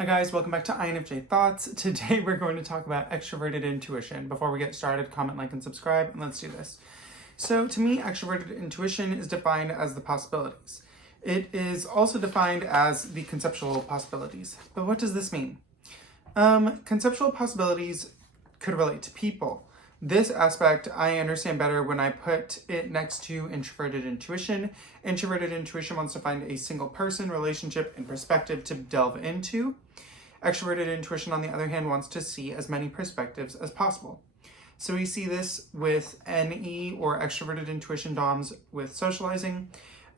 Hi guys, welcome back to INFJ Thoughts. Today we're going to talk about extroverted intuition. Before we get started, comment, like, and subscribe, and let's do this. So to me, extroverted intuition is defined as the possibilities. It is also defined as the conceptual possibilities. But what does this mean? Conceptual possibilities could relate to people. This aspect I understand better when I put it next to introverted intuition. Introverted intuition wants to find a single person, relationship, and perspective to delve into. Extroverted intuition, on the other hand, wants to see as many perspectives as possible. So we see this with NE or extroverted intuition DOMs with socializing.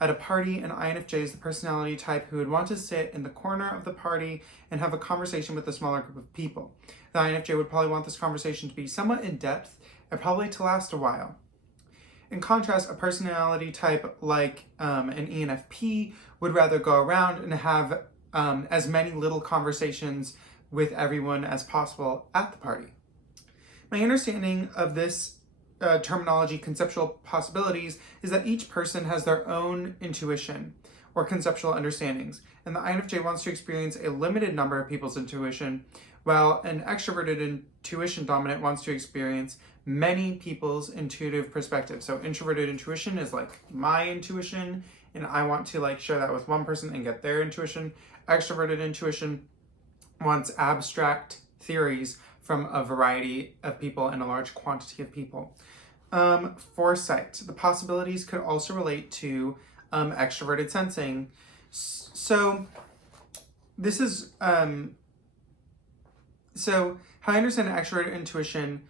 At a party, an INFJ is the personality type who would want to sit in the corner of the party and have a conversation with a smaller group of people. The INFJ would probably want this conversation to be somewhat in depth and probably to last a while. In contrast, a personality type like an ENFP would rather go around and have as many little conversations with everyone as possible at the party. My understanding of this terminology, conceptual possibilities, is that each person has their own intuition or conceptual understandings, and the INFJ wants to experience a limited number of people's intuition, while an extroverted intuition dominant wants to experience many people's intuitive perspectives. So introverted intuition is like my intuition, and I want to share that with one person and get their intuition. Extroverted intuition wants abstract theories from a variety of people and a large quantity of people. Foresight. The possibilities could also relate to extroverted sensing. So this is so how I understand extroverted intuition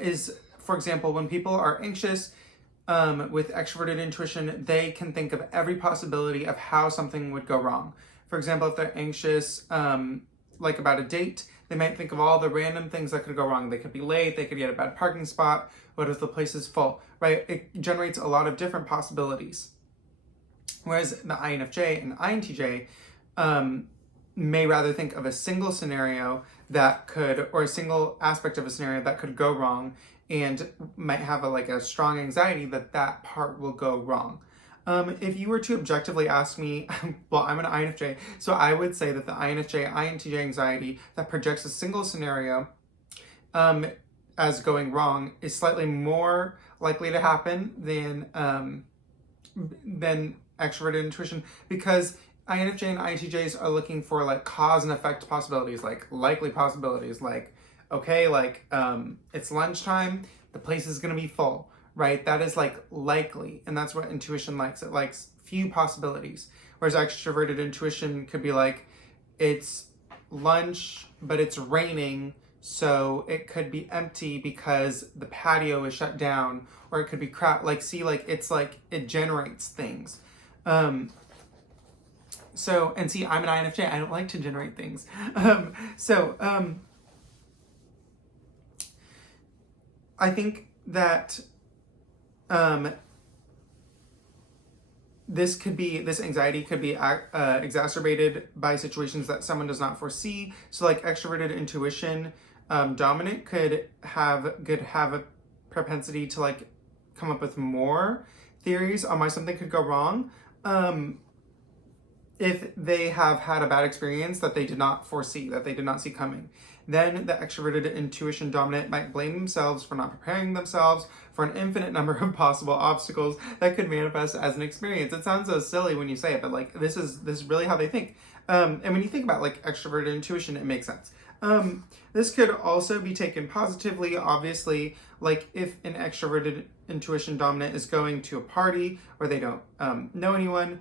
is, for example, when people are anxious with extroverted intuition, they can think of every possibility of how something would go wrong. For example, if they're anxious about a date, they might think of all the random things that could go wrong. They could be late, they could get a bad parking spot, what if the place is full, right? It generates a lot of different possibilities. Whereas the INFJ and INTJ may rather think of a single scenario that could, or a single aspect of a scenario that could go wrong, and might have a strong anxiety that part will go wrong. If you were to objectively ask me, well, I'm an INFJ, so I would say that the INFJ-INTJ anxiety that projects a single scenario as going wrong is slightly more likely to happen than extroverted intuition, because INFJ and INTJs are looking for cause and effect possibilities, likely possibilities, it's lunchtime, the place is going to be full. Right? That is likely, and that's what intuition likes. It likes few possibilities. Whereas extroverted intuition could be it's lunch, but it's raining, so it could be empty because the patio is shut down, or it could be crap. It generates things. I'm an INFJ. I don't like to generate things. I think that this anxiety could be exacerbated by situations that someone does not foresee. So extroverted intuition dominant could have a propensity to come up with more theories on why something could go wrong if they have had a bad experience that they did not foresee, that they did not see coming. Then the extroverted intuition dominant might blame themselves for not preparing themselves for an infinite number of possible obstacles that could manifest as an experience. It sounds so silly when you say it, but this is really how they think. And when you think about extroverted intuition, it makes sense. This could also be taken positively, obviously, if an extroverted intuition dominant is going to a party where they don't know anyone,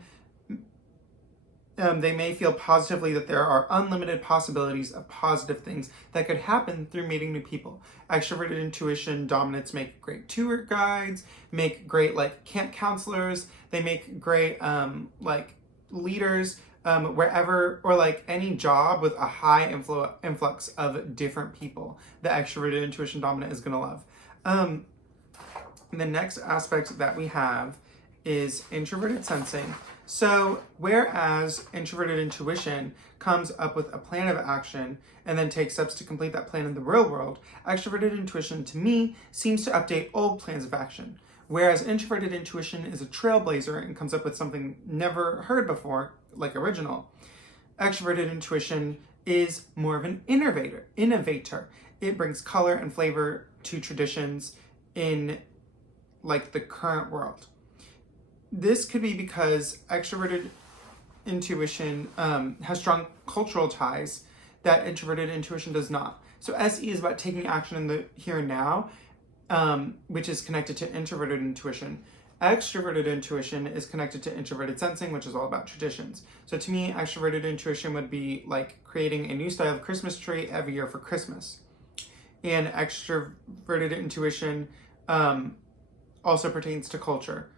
they may feel positively that there are unlimited possibilities of positive things that could happen through meeting new people. Extroverted intuition dominants make great tour guides, make great camp counselors, they make great leaders wherever, or any job with a high influx of different people. The extroverted intuition dominant is going to love. The next aspect that we have is introverted sensing. So whereas introverted intuition comes up with a plan of action and then takes steps to complete that plan in the real world, extroverted intuition, to me, seems to update old plans of action. Whereas introverted intuition is a trailblazer and comes up with something never heard before, original. Extroverted intuition is more of an innovator. It brings color and flavor to traditions in like the current world. This could be because extroverted intuition has strong cultural ties that introverted intuition does not. So SE is about taking action in the here and now, which is connected to introverted intuition. Extroverted intuition is connected to introverted sensing, which is all about traditions. So to me, extroverted intuition would be like creating a new style of Christmas tree every year for Christmas. And extroverted intuition also pertains to culture.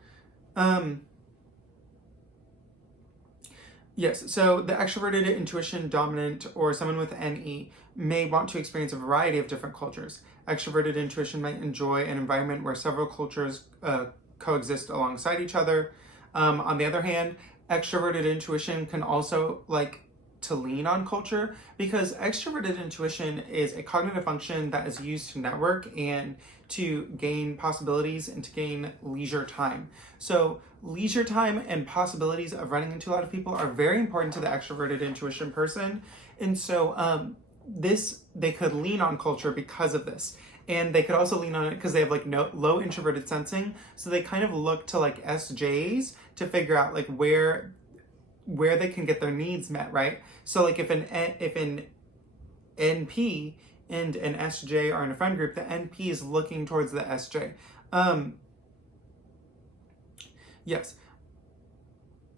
Yes, so the extroverted intuition dominant or someone with NE may want to experience a variety of different cultures. Extroverted intuition might enjoy an environment where several cultures coexist alongside each other. On the other hand, extroverted intuition can also like to lean on culture because extroverted intuition is a cognitive function that is used to network and to gain possibilities and to gain leisure time. So leisure time and possibilities of running into a lot of people are very important to the extroverted intuition person. And so they could lean on culture because of this. And they could also lean on it because they have like low introverted sensing. So they kind of look to like SJs to figure out like where they can get their needs met, right? So like if an NP and an SJ are in a friend group, the NP is looking towards the SJ. Yes.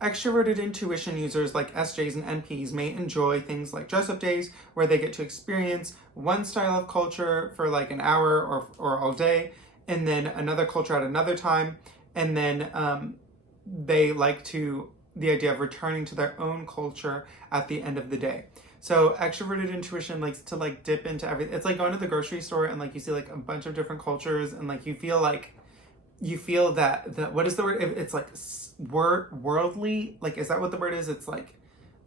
Extroverted intuition users like SJs and NPs may enjoy things like dress-up days where they get to experience one style of culture for like an hour or all day, and then another culture at another time, and then they like the idea of returning to their own culture at the end of the day. So extroverted intuition likes to like dip into everything. It's like going to the grocery store and like you see like a bunch of different cultures and like you feel that what is the word? It's like worldly, like is that what the word is? It's like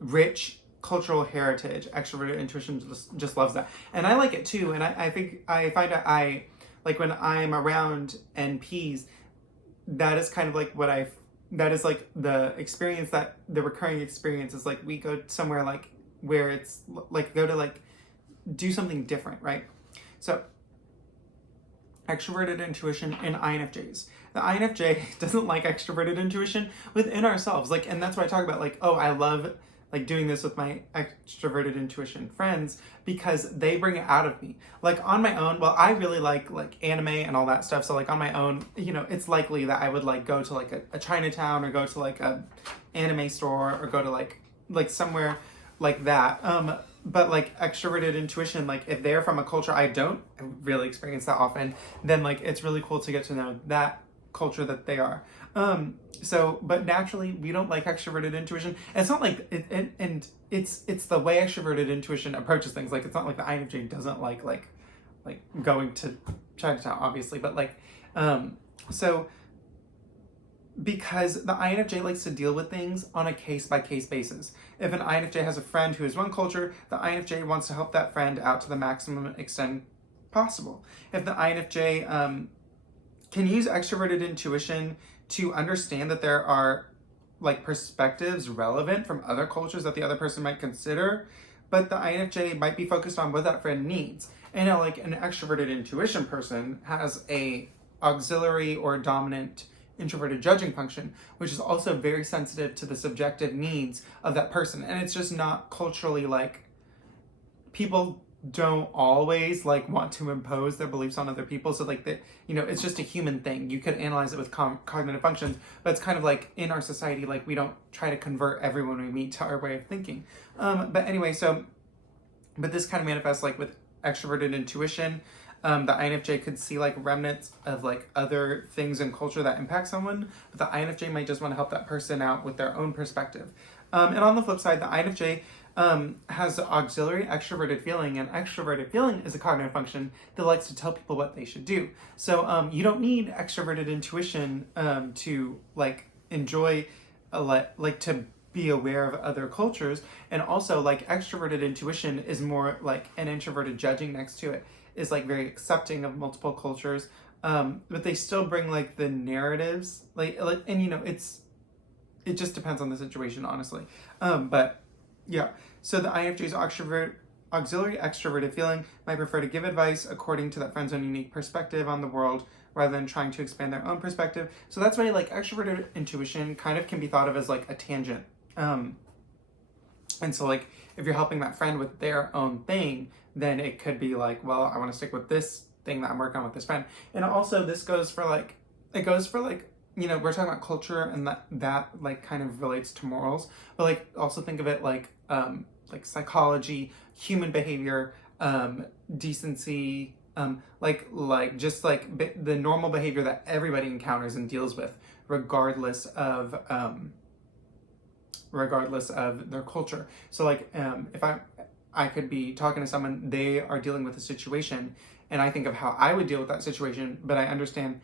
rich cultural heritage. Extroverted intuition just loves that. And I like it too. And I think I find that I like when I'm around NPs, that is kind of like that is like the experience that the recurring experience is like we go somewhere like where it's like go to like do something different, right? So extroverted intuition and INFJs. The INFJ doesn't like extroverted intuition within ourselves. Like, and that's why I talk about like, oh, I love like doing this with my extroverted intuition friends because they bring it out of me. Like on my own, well, I really like anime and all that stuff. So like on my own, you know, it's likely that I would like go to like a Chinatown or go to like a anime store or go to like somewhere like that. But like extroverted intuition, like if they're from a culture I don't really experience that often, then like it's really cool to get to know that culture that they are. So, but naturally we don't like extroverted intuition. And it's not like and it's the way extroverted intuition approaches things. Like it's not like the INFJ doesn't like going to Chinatown, obviously, but like so because the INFJ likes to deal with things on a case-by-case basis. If an INFJ has a friend who is one culture, the INFJ wants to help that friend out to the maximum extent possible. If the INFJ can use extroverted intuition to understand that there are like perspectives relevant from other cultures that the other person might consider, but the INFJ might be focused on what that friend needs. And like an extroverted intuition person has a auxiliary or dominant introverted judging function, which is also very sensitive to the subjective needs of that person. And it's just not culturally like people don't always like want to impose their beliefs on other people. So like that, you know, it's just a human thing. You could analyze it with cognitive functions, but it's kind of like in our society, like we don't try to convert everyone we meet to our way of thinking. But anyway, but this kind of manifests like with extroverted intuition. The INFJ could see like remnants of like other things in culture that impact someone, but the INFJ might just want to help that person out with their own perspective. And on the flip side, the INFJ has auxiliary extroverted feeling, and extroverted feeling is a cognitive function that likes to tell people what they should do. So you don't need extroverted intuition to like enjoy like to be aware of other cultures. And also like extroverted intuition is more like an introverted judging next to it is like very accepting of multiple cultures, but they still bring like the narratives, like and you know it just depends on the situation, honestly. But Yeah. So the INFJ's auxiliary extroverted feeling might prefer to give advice according to that friend's own unique perspective on the world rather than trying to expand their own perspective. So that's why like extroverted intuition kind of can be thought of as like a tangent. And so like if you're helping that friend with their own thing, then it could be like, well, I want to stick with this thing that I'm working on with this friend. And also this goes for like, it goes for like, you know, we're talking about culture and that like kind of relates to morals, but like also think of it like psychology, human behavior, decency, just like the normal behavior that everybody encounters and deals with, regardless of their culture. So like if I could be talking to someone, they are dealing with a situation, and I think of how I would deal with that situation, but I understand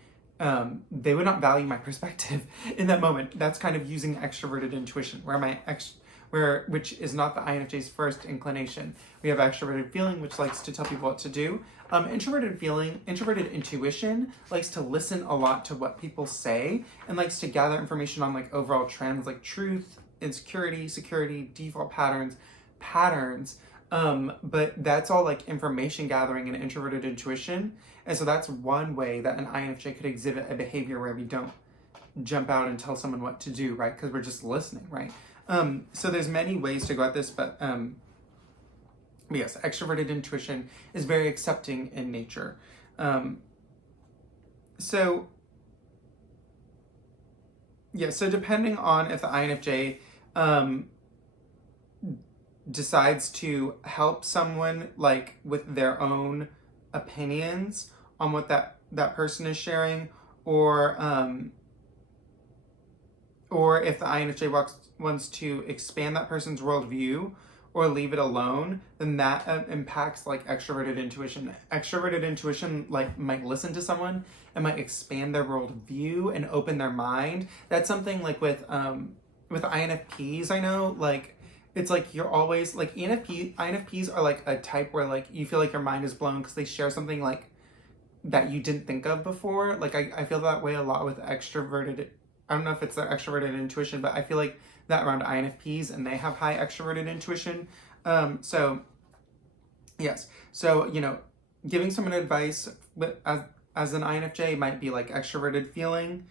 they would not value my perspective in that moment. That's kind of using extroverted intuition, which is not the INFJ's first inclination. We have extroverted feeling, which likes to tell people what to do. Introverted intuition likes to listen a lot to what people say and likes to gather information on like overall trends like truth, insecurity, security, default patterns. But that's all like information gathering and introverted intuition. And so that's one way that an INFJ could exhibit a behavior where we don't jump out and tell someone what to do, right? Because we're just listening, right? So there's many ways to go at this, but yes, extroverted intuition is very accepting in nature. So depending on if the INFJ decides to help someone like with their own opinions on what that person is sharing, or if the INFJ wants to expand that person's worldview or leave it alone, then that impacts like extroverted intuition. Extroverted intuition like might listen to someone and might expand their worldview and open their mind. That's something like with INFPs, I know, like it's like you're always like INFPs are like a type where like you feel like your mind is blown because they share something like that you didn't think of before. Like I feel that way a lot with extroverted. I don't know if it's their extroverted intuition, but I feel like that around INFPs, and they have high extroverted intuition. So you know, giving someone advice as an INFJ might be like extroverted feeling.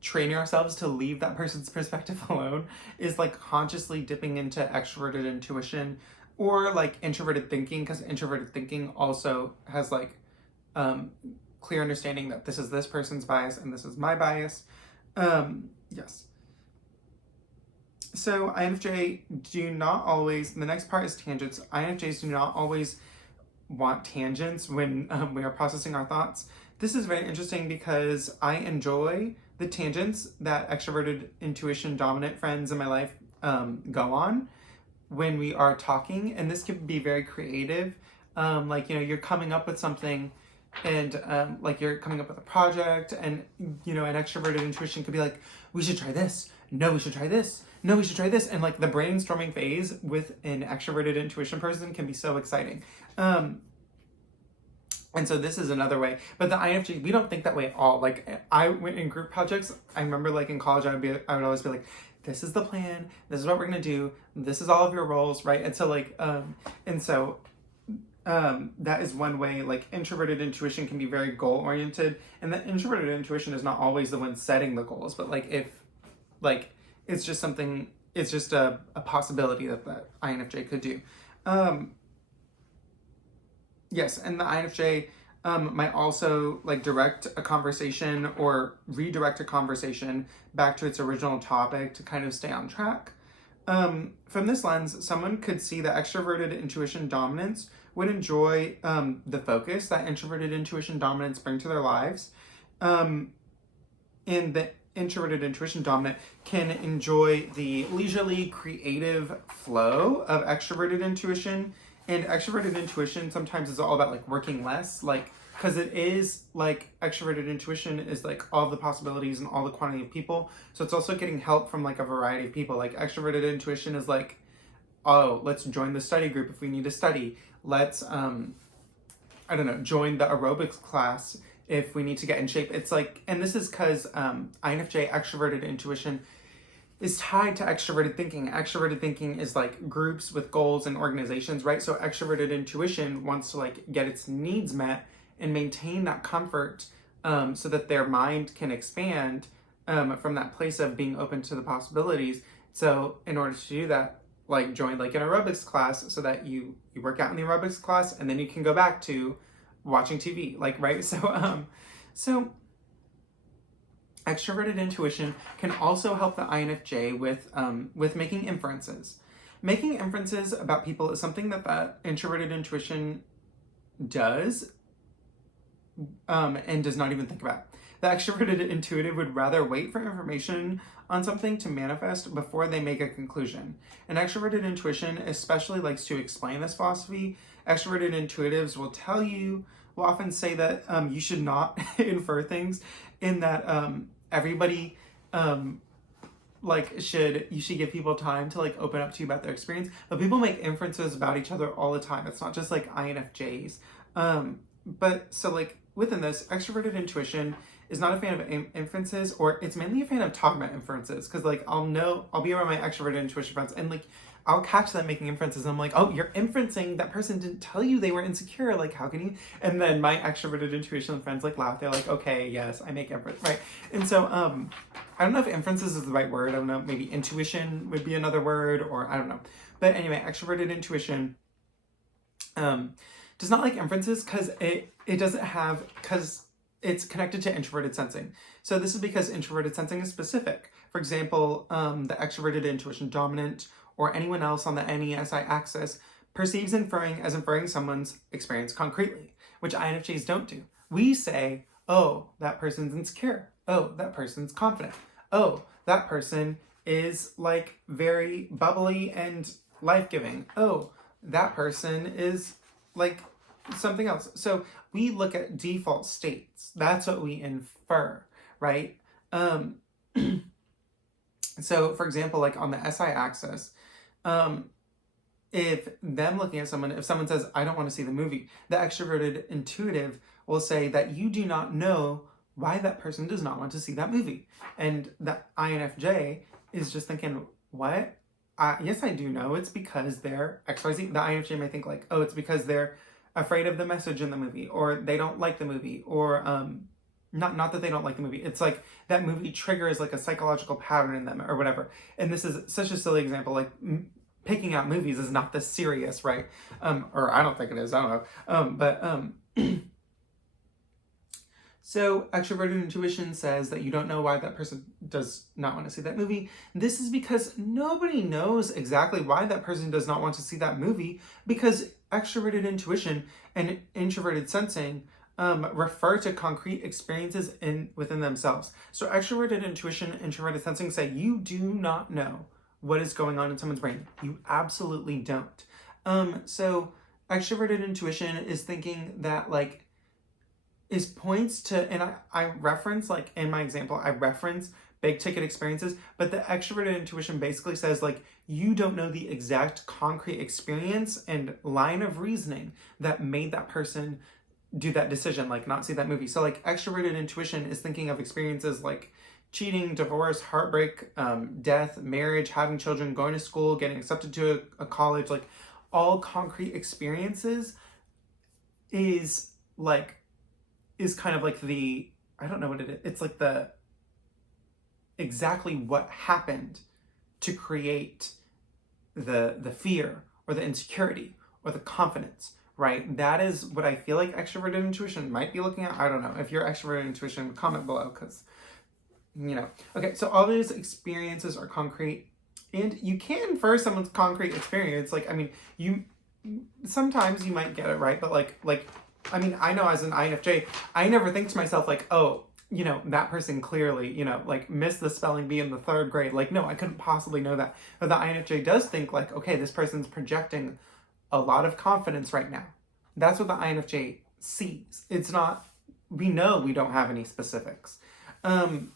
Training ourselves to leave that person's perspective alone is like consciously dipping into extroverted intuition, or like introverted thinking, because introverted thinking also has like clear understanding that this is this person's bias and this is my bias. Yes. So INFJ do not always, the next part is tangents. INFJs do not always want tangents when we are processing our thoughts. This is very interesting because I enjoy the tangents that extroverted intuition dominant friends in my life go on when we are talking, and this can be very creative. Like, you know, you're coming up with something, and like you're coming up with a project, and you know, an extroverted intuition could be like, we should try this, no we should try this, no we should try this, and like the brainstorming phase with an extroverted intuition person can be so exciting. And so this is another way, but the INFJ, we don't think that way at all. Like I went in group projects, I remember like in college, I would always be like, this is the plan, this is what we're gonna do, this is all of your roles, right? And so like, that is one way. Like introverted intuition can be very goal oriented, and that introverted intuition is not always the one setting the goals, but like if, like, it's just something, it's just a possibility that the INFJ could do. Yes, and the INFJ might also like direct a conversation or redirect a conversation back to its original topic to kind of stay on track. From this lens, someone could see that extroverted intuition dominance would enjoy the focus that introverted intuition dominance bring to their lives. And the introverted intuition dominant can enjoy the leisurely creative flow of extroverted intuition. And extroverted intuition sometimes is all about like working less, like, because it is like extroverted intuition is like all the possibilities and all the quantity of people. So it's also getting help from like a variety of people. Like extroverted intuition is like, oh, let's join the study group if we need to study. Let's, I don't know, join the aerobics class if we need to get in shape. It's like, and this is because INFJ extroverted intuition is tied to extroverted thinking. Extroverted thinking is like groups with goals and organizations, right? So extroverted intuition wants to like get its needs met and maintain that comfort, so that their mind can expand, from that place of being open to the possibilities. So in order to do that, like join like an aerobics class so that you work out in the aerobics class and then you can go back to watching TV, like, right? So extroverted intuition can also help the INFJ with making inferences. Making inferences about people is something that introverted intuition does, and does not even think about. The extroverted intuitive would rather wait for information on something to manifest before they make a conclusion. And extroverted intuition especially likes to explain this philosophy. Extroverted intuitives will often say that you should not infer things, in that everybody you should give people time to like open up to you about their experience. But people make inferences about each other all the time. It's not just like INFJs. But so like within this, extroverted intuition is not a fan of inferences, or it's mainly a fan of talking about inferences. Because like I'll be around my extroverted intuition friends and like I'll catch them making inferences. And I'm like, oh, you're inferencing that person didn't tell you they were insecure. Like, how can you? And then my extroverted intuition friends like laugh. They're like, okay, yes, I make inference, right? And so I don't know if inferences is the right word. I don't know. Maybe intuition would be another word, or I don't know. But anyway, extroverted intuition does not like inferences because it's connected to introverted sensing. So this is because introverted sensing is specific. For example, the extroverted intuition dominant or anyone else on the NESI axis perceives inferring someone's experience concretely, which INFJs don't do. We say, oh, that person's insecure. Oh, that person's confident. Oh, that person is like very bubbly and life-giving. Oh, that person is like something else. So we look at default states. That's what we infer, right? So for example, like on the SI axis, if someone says, I don't want to see the movie, the extroverted intuitive will say that you do not know why that person does not want to see that movie. And the INFJ is just thinking, what? Yes, I do know. It's because they're XYZ. The INFJ may think like, oh, it's because they're afraid of the message in the movie, or they don't like the movie, or not that they don't like the movie. It's like that movie triggers like a psychological pattern in them or whatever. And this is such a silly example. Like picking out movies is not this serious, right? Or I don't think it is. I don't know. So extroverted intuition says that you don't know why that person does not want to see that movie. This is because nobody knows exactly why that person does not want to see that movie, because extroverted intuition and introverted sensing refer to concrete experiences within themselves. So extroverted intuition, introverted sensing say you do not know what is going on in someone's brain. You absolutely don't. So extroverted intuition is thinking that like points to, and I reference, like in my example, I reference big ticket experiences, but the extroverted intuition basically says like, you don't know the exact concrete experience and line of reasoning that made that person do that decision, like not see that movie. So like extroverted intuition is thinking of experiences like cheating, divorce, heartbreak, death, marriage, having children, going to school, getting accepted to a college, like all concrete experiences is kind of like I don't know what it is. It's like exactly what happened to create the fear or the insecurity or the confidence, right? That is what I feel like extroverted intuition might be looking at. I don't know. If you're extroverted intuition, comment below, because, Okay, so all these experiences are concrete, and you can infer someone's concrete experience. Like, I mean, sometimes you might get it right, but I know as an INFJ, I never think to myself like, oh, that person clearly, like missed the spelling bee in the 3rd grade. Like, no, I couldn't possibly know that. But the INFJ does think like, okay, this person's projecting a lot of confidence right now. That's what the INFJ sees. It's not, we know we don't have any specifics. And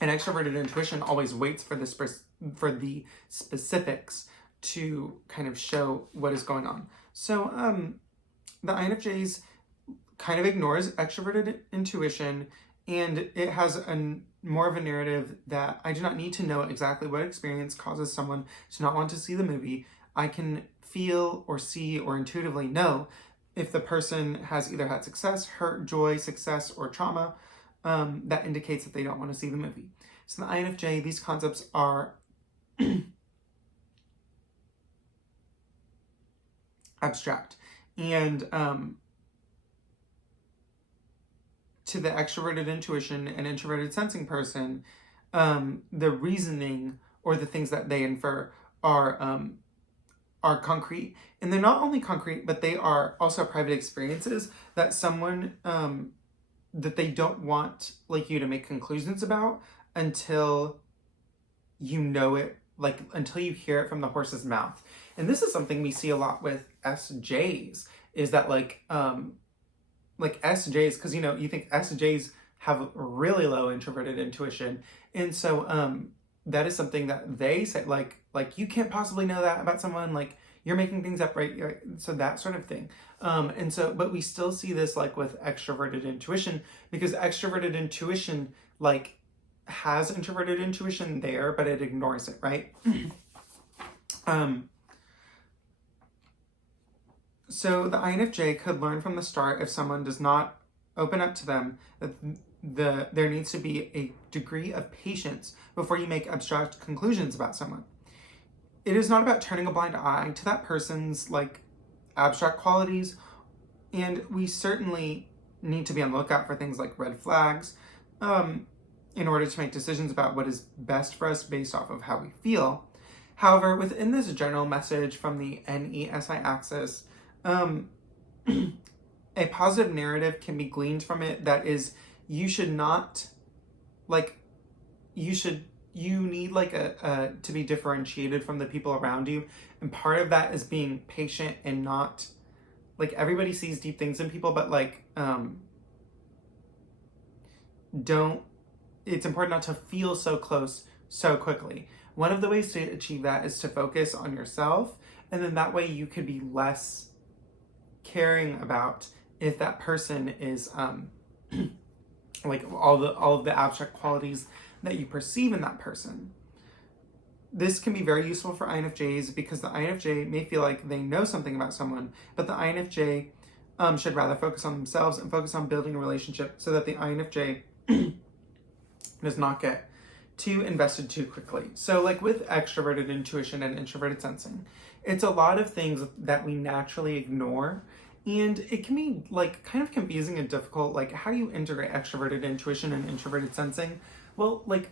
extroverted intuition always waits for the specifics to kind of show what is going on. So, the INFJs kind of ignores extroverted intuition, and it has more of a narrative that I do not need to know exactly what experience causes someone to not want to see the movie. I can feel or see or intuitively know if the person has either had success, hurt, joy, success, or trauma that indicates that they don't want to see the movie. So the INFJ, these concepts are abstract. And to the extroverted intuition and introverted sensing person, the reasoning or the things that they infer are concrete. And they're not only concrete, but they are also private experiences that someone that they don't want like you to make conclusions about until you know it, like until you hear it from the horse's mouth. And this is something we see a lot with SJs, is that like SJs, because you think SJs have really low introverted intuition, and so that is something that they say like you can't possibly know that about someone, like you're making things up, right? So that sort of thing. And so, but we still see this like with extroverted intuition, because extroverted intuition like has introverted intuition there, but it ignores it, right? So the INFJ could learn from the start, if someone does not open up to them, that there needs to be a degree of patience before you make abstract conclusions about someone. It is not about turning a blind eye to that person's like abstract qualities, and we certainly need to be on the lookout for things like red flags in order to make decisions about what is best for us based off of how we feel. However, within this general message from the NESI axis, a positive narrative can be gleaned from it that is, you should not like you need like a to be differentiated from the people around you, and part of that is being patient and not like, everybody sees deep things in people, but like it's important not to feel so close so quickly. One of the ways to achieve that is to focus on yourself, and then that way you could be less caring about if that person is like all of the abstract qualities that you perceive in that person. This can be very useful for INFJs, because the INFJ may feel like they know something about someone, but the INFJ should rather focus on themselves and focus on building a relationship, so that the INFJ does not get too invested too quickly. So like with extroverted intuition and introverted sensing, it's a lot of things that we naturally ignore, and it can be like kind of confusing and difficult. Like, how do you integrate extroverted intuition and introverted sensing? Well, like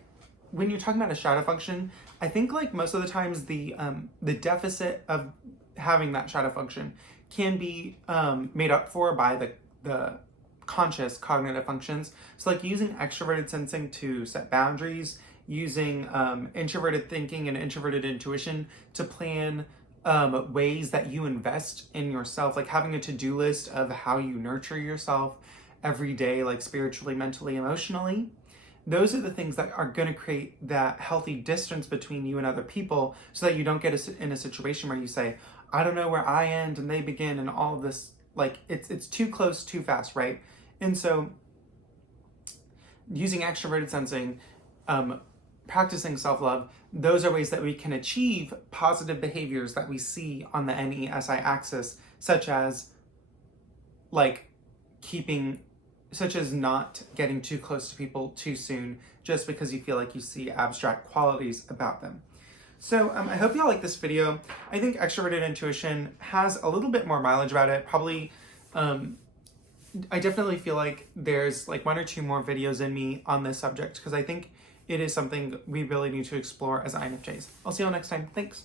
when you're talking about a shadow function, I think like most of the times the deficit of having that shadow function can be made up for by the conscious cognitive functions. So like using extroverted sensing to set boundaries, using introverted thinking and introverted intuition to plan ways that you invest in yourself, like having a to-do list of how you nurture yourself every day, like spiritually, mentally, emotionally. Those are the things that are going to create that healthy distance between you and other people, so that you don't get in a situation where you say, I don't know where I end and they begin, and all of this, like it's too close too fast, right? And so using extroverted sensing, practicing self-love, those are ways that we can achieve positive behaviors that we see on the NESI axis, such as not getting too close to people too soon, just because you feel like you see abstract qualities about them. So I hope y'all like this video. I think extroverted intuition has a little bit more mileage about it. Probably, I definitely feel like there's like 1 or 2 more videos in me on this subject, because I think it is something we really need to explore as INFJs. I'll see y'all next time. Thanks.